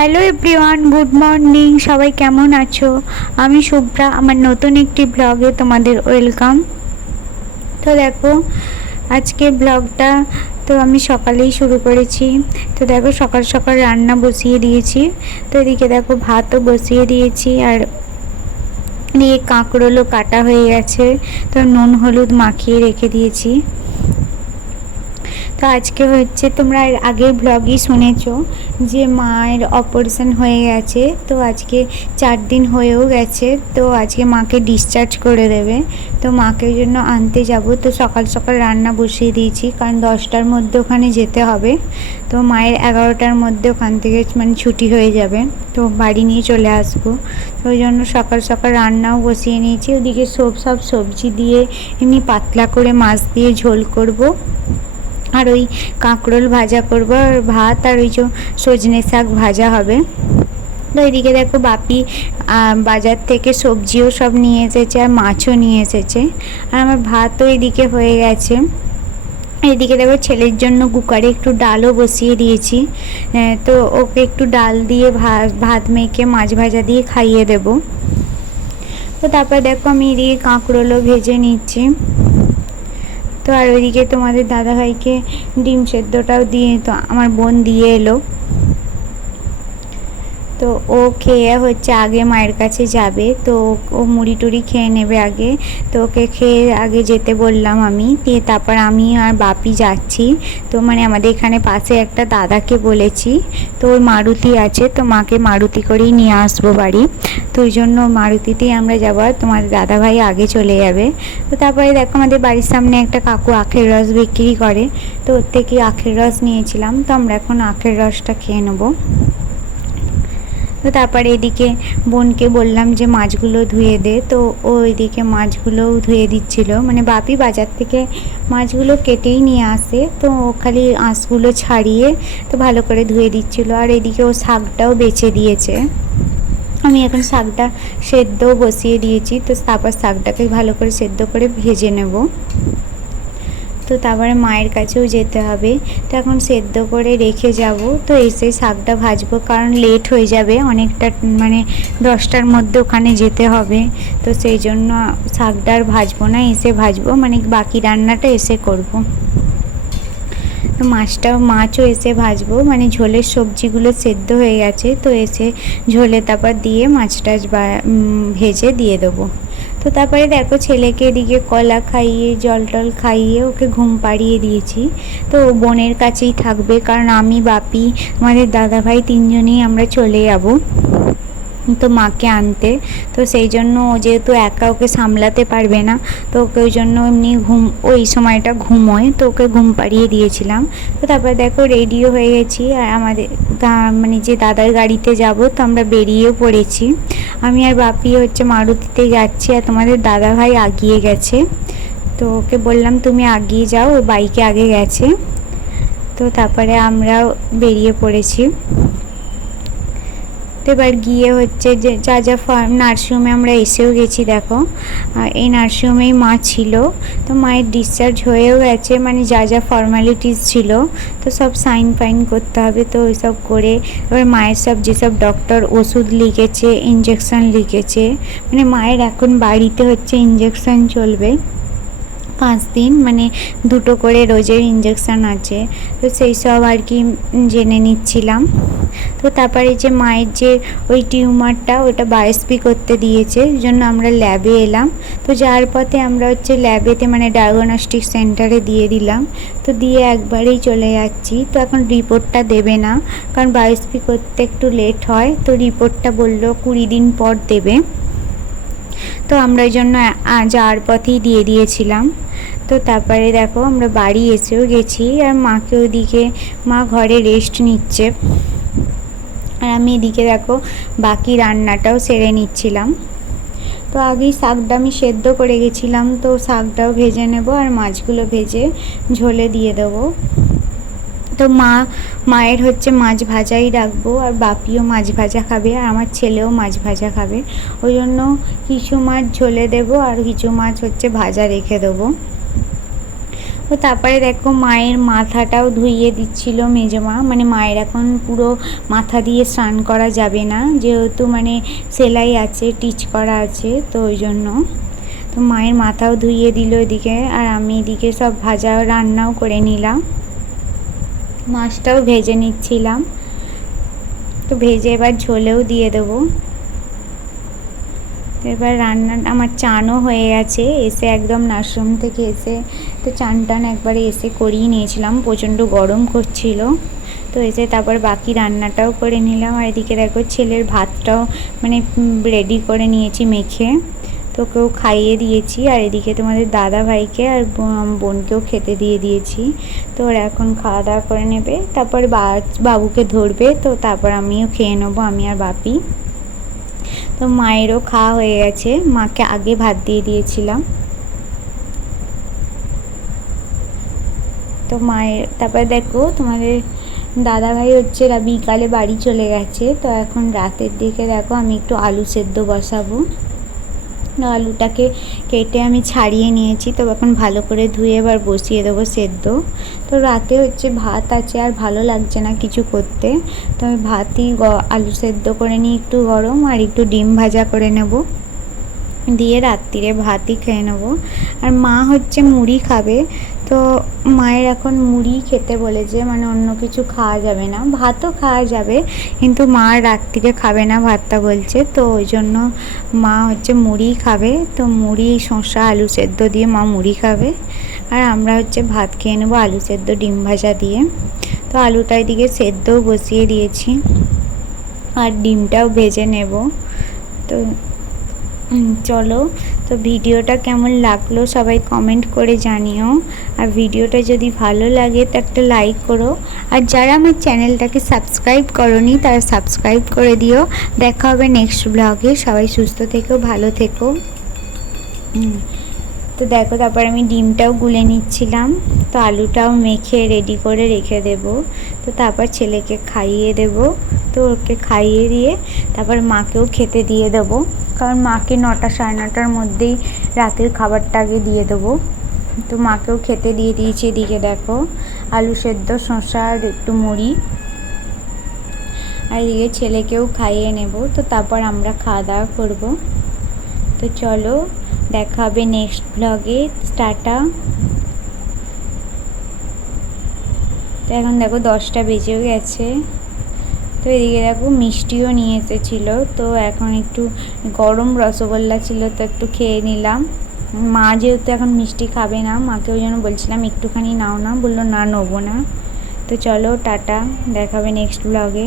Hello everyone, good morning. সবাই কেমন আছো? আমি শুভ্রা, আমার নতুন একটি ব্লগে তোমাদের ওয়েলকাম। তো দেখো, আজকে ব্লগটা তো আমি সকালেই শুরু করেছি। তো দেখো, সকাল সকাল রান্না বসিয়ে দিয়েছি। তো এদিকে দেখো ভাতও বসিয়ে দিয়েছি, আর এদিকে কাঁকরোলও কাটা হয়ে গেছে। তো নুন হলুদ মাখিয়ে রেখে দিয়েছি। তো আজকে হচ্ছে, তোমরা আগের ব্লগই শুনেছো যে মায়ের অপারেশন হয়ে গেছে। তো আজকে 4 দিন হয়েও গেছে। তো আজকে মাকে ডিসচার্জ করে দেবে। তো মাকে ওই জন্য আনতে যাব। তো সকাল সকাল রান্না বসিয়ে দিয়েছি, কারণ 10টার মধ্যে ওখানে যেতে হবে। তো মায়ের 11টার মধ্যে ওখান থেকে ছুটি হয়ে যাবে। তো বাড়ি নিয়ে চলে আসবো। তো ওই জন্য সকাল সকাল রান্নাও বসিয়ে নিয়েছি। ওদিকে সব সবজি দিয়ে এমনি পাতলা করে মাছ দিয়ে ঝোল করব, আর ওই কাঁকরোল ভাজা করবো, আর ভাত, আর ওই যে সজনে শাক ভাজা হবে। তো এদিকে দেখো বাপি বাজার থেকে সবজিও সব নিয়ে এসেছে, আর মাছও নিয়ে এসেছে। আর আমার ভাতও এদিকে হয়ে গেছে। এদিকে দেখো ছেলের জন্য কুকারে একটু ডালও বসিয়ে দিয়েছি। তো ওকে একটু ডাল দিয়ে ভাত মেখে মাছ ভাজা দিয়ে খাইয়ে দেব। তো তারপর দেখো আমি এদিকে কাঁকরোলও ভেজে নিচ্ছি। তো আর ওইদিকে তোমাদের দাদাভাইকে ডিম সেদ্ধটাও দিয়ে তো আমার বোন দিয়ে এলো। তো ও খেয়ে হচ্ছে আগে মায়ের কাছে যাবে। তো ও মুড়ি টুড়ি খেয়ে নেবে আগে। তো ওকে খেয়ে আগে যেতে বললাম আমি, দিয়ে তারপর আমি আর বাপি যাচ্ছি। তো আমাদের এখানে পাশে একটা দাদাকে বলেছি, তো ওর মারুতি আছে, তো মাকে মারুতি করেই নিয়ে আসবো বাড়ি। তো ওই জন্য মারুতিতেই আমরা যাবো, আর তোমাদের দাদাভাই আগে চলে যাবে। তো তারপরে দেখো আমাদের বাড়ির সামনে একটা কাকু আখের রস বিক্রি করে। তো ওর থেকে আখের রস নিয়েছিলাম। তো আমরা এখন আখের রসটা খেয়ে নেবো। তো তারপরে এদিকে বোনকে বললাম যে মাছগুলো ধুয়ে দে। তো ও এদিকে মাছগুলোও ধুয়ে দিচ্ছিল। বাপি বাজার থেকে মাছগুলো কেটেই নিয়ে আসে, তো ও খালি আঁশগুলো ছাড়িয়ে তো ভালো করে ধুয়ে দিচ্ছিল। আর এদিকে ও শাকটাও বেছে দিয়েছে। আমি এখন শাকটা সেদ্ধও বসিয়ে দিয়েছি। তো তারপর শাকটাকে ভালো করে সেদ্ধ করে ভেজে নেব। তো তারপরে মায়ের কাছেও যেতে হবে। তো এখন সেদ্ধ করে রেখে যাব। তো এসে শাকটা ভাজবো, কারণ লেট হয়ে যাবে অনেকটা, 10টার মধ্যে ওখানে যেতে হবে। তো সেই জন্য শাকটা আর ভাজবো না, এসে ভাজবো, বাকি রান্নাটা এসে করব। তো মাছও এসে ভাজবো, ঝোলের সবজিগুলো সেদ্ধ হয়ে গেছে। তো এসে ঝোলে তারপর দিয়ে মাছটা ভেজে দিয়ে দেবো। তো তারপরে দেখো ছেলেকে এদিকে কলা খাইয়ে জল টল খাইয়ে ওকে ঘুম পাড়িয়ে দিয়েছি। তো বোনের কাছেই থাকবে, কারণ আমি বাপি আমাদের দাদাভাই 3জনেই আমরা চলে যাব তো মাকে আনতে। তো সেই জন্য ও যেহেতু একা ওকে সামলাতে পারবে না, তো ওকে ওই জন্য এমনি ওই সময়টা ঘুমোয়, তো ওকে ঘুম পাড়িয়ে দিয়েছিলাম। তো তারপর দেখো রেডিও হয়ে গেছি, আর আমাদের যে দাদার গাড়িতে যাব, তো আমরা বেরিয়েও পড়েছি। আমি আর বাপি হচ্ছে মারুতিতে যাচ্ছি, আর তোমাদের দাদাভাই আগিয়ে গেছে। তো ওকে বললাম তুমি আগিয়ে যাও, ও বাইকে আগে গেছে। তো তারপরে আমরাও বেরিয়ে পড়েছি। তো এবার গিয়ে হচ্ছে যে যা নার্সিংহোমে আমরা এসেও গেছি। দেখো এই নার্সিংহোমেই মা ছিল। তো মায়ের ডিসচার্জ হয়েও গেছে, যা ফর্মালিটিস ছিল তো সব সাইন ফাইন করতে হবে। তো ওই সব করে এবার মায়ের সব যেসব ডক্টর ওষুধ লিখেছে, ইঞ্জেকশন লিখেছে, মায়ের এখন বাড়িতে হচ্ছে ইঞ্জেকশন চলবে 5 দিন, 2টো করে রোজের ইঞ্জেকশান আছে। তো সেই সব আর কি জেনে নিচ্ছিলাম। তো তারপরে যে মায়ের যে ওই টিউমারটা, ওটা বায়োপসি করতে দিয়েছে, ওই জন্য আমরা ল্যাবে এলাম। তো যাওয়ার পথে আমরা হচ্ছে ল্যাবেতে ডায়াগনস্টিক সেন্টারে দিয়ে দিলাম। তো দিয়ে একবারেই চলে যাচ্ছি। তো এখন রিপোর্টটা দেবে না, কারণ বায়োপসি করতে একটু লেট হয়। তো রিপোর্টটা বললো 20 দিন পর দেবে। তো আমরা ওই জন্য যাওয়ার পথেই দিয়ে দিয়েছিলাম। তো তারপরে দেখো আমরা বাড়ি এসেও গেছি, আর মাকে ওদিকে মা ঘরে রেস্ট নিচ্ছে, আর আমি এদিকে দেখো বাকি রান্নাটাও সেরে নিচ্ছিলাম। তো আগেই শাকটা আমি সেদ্ধ করে গেছিলাম, তো শাকটাও ভেজে নেব, আর মাছগুলো ভেজে ঝোলে দিয়ে দেবো। তো মায়ের হচ্ছে মাছ ভাজাই রাখবো, আর বাপিও মাছ ভাজা খাবে, আর আমার ছেলেও মাছ ভাজা খাবে। ওই জন্য কিছু মাছ ঝোলে দেবো, আর কিছু মাছ হচ্ছে ভাজা রেখে দেবো। তো তারপরে দেখো মায়ের মাথাটাও ধুইয়ে দিচ্ছিল মেজমা, মানে মায়ের এখন পুরো মাথা দিয়ে স্নান করা যাবে না, যেহেতু মানে সেলাই আছে, টিচ করা আছে, তো ওই জন্য তো মায়ের মাথাও ধুইয়ে দিল এদিকে। আর আমি এদিকে সব ভাজা রান্নাও করে নিলাম, মাছটাও ভেজে নিচ্ছিলাম। তো ভেজে এবার ঝোলেও দিয়ে দেবো। তো এবার রান্না আমার চানও হয়ে গেছে, এসে একদম নার্সিং থেকে এসে তো চান টান একবারে এসে করিয়ে নিয়েছিলাম, প্রচণ্ড গরম করছিল। তো এসে তারপর বাকি রান্নাটাও করে নিলাম। আর এদিকে দেখো ছেলের ভাতটাও মানে রেডি করে নিয়েছি মেখে, তো কেউ খাইয়ে দিয়েছি। আর এদিকে তোমাদের দাদা ভাইকে আর বোনকেও খেতে দিয়ে দিয়েছি। তো ওরা এখন খাওয়া দাওয়া করে নেবে, তারপর বাবুকে ধরবে, তো তারপর আমিও খেয়ে নেবো, আমি আর বাপি। তো মায়েরও খাওয়া হয়ে গেছে, মাকে আগে ভাত দিয়ে দিয়েছিলাম। তো মায়ের তারপরে দেখো তোমাদের দাদাভাই হচ্ছে বিকালে বাড়ি চলে গেছে। তো এখন রাতের দিকে দেখো আমি একটু আলু সেদ্ধ বসাবো। আলুটাকে কেটে আমি ছাড়িয়ে নিয়েছি, তো এখন ভালো করে ধুয়ে এবার বসিয়ে দেবো সেদ্ধ। তো রাতে হচ্ছে ভাত আছে, আর ভালো লাগছে না কিছু করতে, তো আমি ভাতই আলু সেদ্ধ করে নিই একটু গরম, আর একটু ডিম ভাজা করে নেব, দিয়ে রাত্রিরে ভাতই খেয়ে নেবো। আর মা হচ্ছে মুড়ি খাবে, তো মায়ের এখন মুড়ি খেতে বলেছে, মানে অন্য কিছু খাওয়া যাবে না, ভাতও খাওয়া যাবে কিন্তু মা রাত্রিরে খাবে না ভাতটা বলছে, তো ওই জন্য মা হচ্ছে মুড়ি খাবে। তো মুড়ি শসা আলু সেদ্ধ দিয়ে মা মুড়ি খাবে, আর আমরা হচ্ছে ভাত খেয়ে নেবো আলু সেদ্ধ ডিম ভাজা দিয়ে। তো আলুটা এদিকে সেদ্ধও বসিয়ে দিয়েছি, আর ডিমটাও ভেজে নেব। তো চলো, তো ভিডিওটা কেমন লাগলো সবাই কমেন্ট করে জানিও, আর ভিডিওটা যদি ভালো লাগে তো একটা লাইক করো, আর যারা আমার চ্যানেলটাকে সাবস্ক্রাইব করোনি তারা সাবস্ক্রাইব করে দিও। দেখা হবে নেক্সট ব্লগে, সবাই সুস্থ থেকো, ভালো থেকো। তো দেখো তারপর আমি ডিমটাও গুলে নিচ্ছিলাম, তো আলুটাও মেখে রেডি করে রেখে দেব। তো তারপর ছেলেকে খাইয়ে দেব, তো ওকে খাইয়ে দিয়ে তারপর মাকেও খেতে দিয়ে দেবো, কারণ মাকে 9টা সাড়ে 9টার মধ্যেই রাতের খাবারটা আগে দিয়ে দেবো। তো মাকেও খেতে দিয়ে দিয়েছি। এদিকে দেখো আলু সেদ্ধ শসা আর একটু মুড়ি, আর এদিকে ছেলেকেও খাইয়ে নেব, তো তারপর আমরা খাওয়া দাওয়া করবো। তো চলো, দেখা হবে নেক্সট ব্লগে, টাটা। তো এখন দেখো 10টা বেজেও গেছে। তো এদিকে দেখো মিষ্টিও নিয়ে এসেছিলো, তো এখন একটু গরম রসগোল্লা ছিল, তো একটু খেয়ে নিলাম। মা যেহেতু এখন মিষ্টি খাবে না, মাকে ওই জন্য বলছিলাম একটুখানি নাও না, বললো না নেবো না। তো চলো টাটা, দেখা হবে নেক্সট ব্লগে।